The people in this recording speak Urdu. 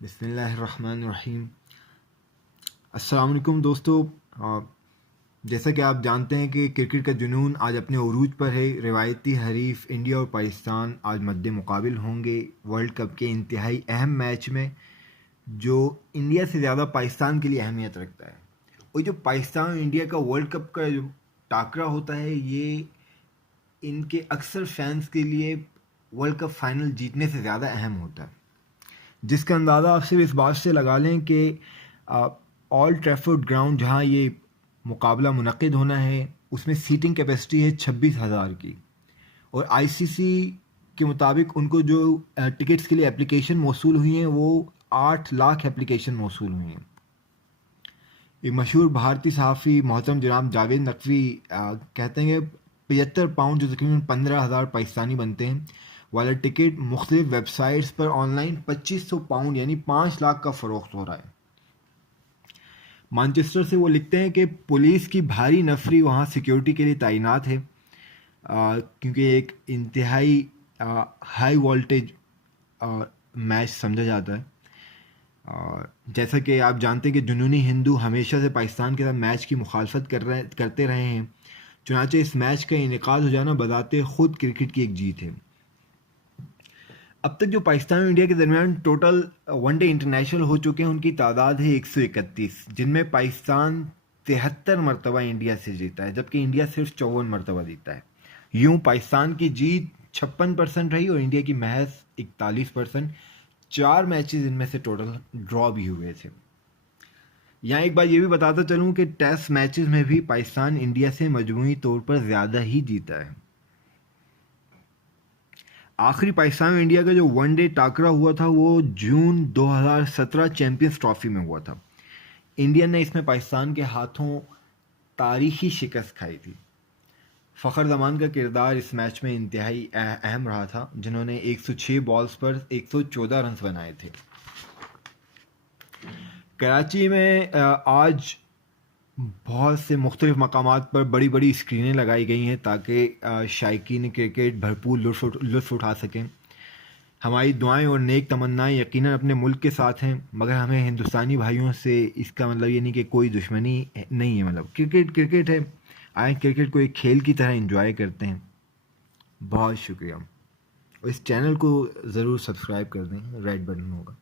بسم اللہ الرحمن الرحیم۔ السلام علیکم دوستو، جیسا کہ آپ جانتے ہیں کہ کرکٹ کا جنون آج اپنے عروج پر ہے۔ روایتی حریف انڈیا اور پاکستان آج مد مقابل ہوں گے ورلڈ کپ کے انتہائی اہم میچ میں، جو انڈیا سے زیادہ پاکستان کے لیے اہمیت رکھتا ہے۔ اور جو پاکستان اور انڈیا کا ورلڈ کپ کا جو ٹاکرا ہوتا ہے، یہ ان کے اکثر فینس کے لیے ورلڈ کپ فائنل جیتنے سے زیادہ اہم ہوتا ہے، جس کا اندازہ آپ صرف اس بات سے لگا لیں کہ اولڈ ٹریفورڈ گراؤنڈ جہاں یہ مقابلہ منعقد ہونا ہے، اس میں سیٹنگ کیپیسٹی ہے 26,000 کی، اور آئی سی سی کے مطابق ان کو جو ٹکٹس کے لیے اپلیکیشن موصول ہوئی ہیں وہ 8 لاکھ اپلیکیشن موصول ہوئی ہیں۔ ایک مشہور بھارتی صحافی محترم جناب جاوید نقوی کہتے ہیں کہ 75 پاؤنڈ جو تقریباً 15,000 پاکستانی بنتے ہیں والا ٹکٹ مختلف web sites per on line 2500 pound یعنی 5 لاکھ کا فروخت ہو رہا ہے۔ مانچسٹر سے وہ لکھتے ہیں کہ پولیس کی بھاری نفری وہاں سیکیورٹی کے لیے تعینات ہے، کیونکہ ایک انتہائی ہائی والٹیج میچ سمجھا جاتا ہے۔ جیسا کہ آپ جانتے ہیں کہ جنونی ہندو ہمیشہ سے پاکستان کے ساتھ میچ کی مخالفت کرتے رہے ہیں، چنانچہ اس میچ کا انعقاد ہو جانا بذات خود کرکٹ کی ایک جیت ہے۔ اب تک جو پاکستان اور انڈیا کے درمیان ٹوٹل ون ڈے انٹرنیشنل ہو چکے ہیں، ان کی تعداد ہے 131، جن میں پاکستان 73 مرتبہ انڈیا سے جیتا ہے، جبکہ انڈیا صرف 54 مرتبہ جیتا ہے۔ یوں پاکستان کی جیت 56% رہی اور انڈیا کی محض 41%۔ 4 میچز ان میں سے ٹوٹل ڈرا بھی ہوئے تھے۔ یہاں ایک بات یہ بھی بتاتا چلوں کہ ٹیسٹ میچز میں بھی پاکستان انڈیا سے مجموعی طور پر زیادہ ہی جیتا ہے۔ آخری پاکستان اور انڈیا کا جو ون ڈے ٹاکرا ہوا تھا وہ جون 2017 چیمپئنز ٹرافی میں ہوا تھا۔ انڈیا نے اس میں پاکستان کے ہاتھوں تاریخی شکست کھائی تھی۔ فخر زمان کا کردار اس میچ میں انتہائی اہم رہا تھا، جنہوں نے 106 بالز پر 114 رنز بنائے تھے۔ کراچی میں آج بہت سے مختلف مقامات پر بڑی بڑی اسکرینیں لگائی گئی ہیں تاکہ شائقین کرکٹ بھرپور لطف اٹھا سکیں۔ ہماری دعائیں اور نیک تمنائیں یقیناً اپنے ملک کے ساتھ ہیں، مگر ہمیں ہندوستانی بھائیوں سے اس کا مطلب یہ نہیں کہ کوئی دشمنی نہیں ہے۔ مطلب کرکٹ ہے، آئیں کرکٹ کو ایک کھیل کی طرح انجوائے کرتے ہیں۔ بہت شکریہ، اور اس چینل کو ضرور سبسکرائب کر دیں، ریڈ بٹن ہوگا۔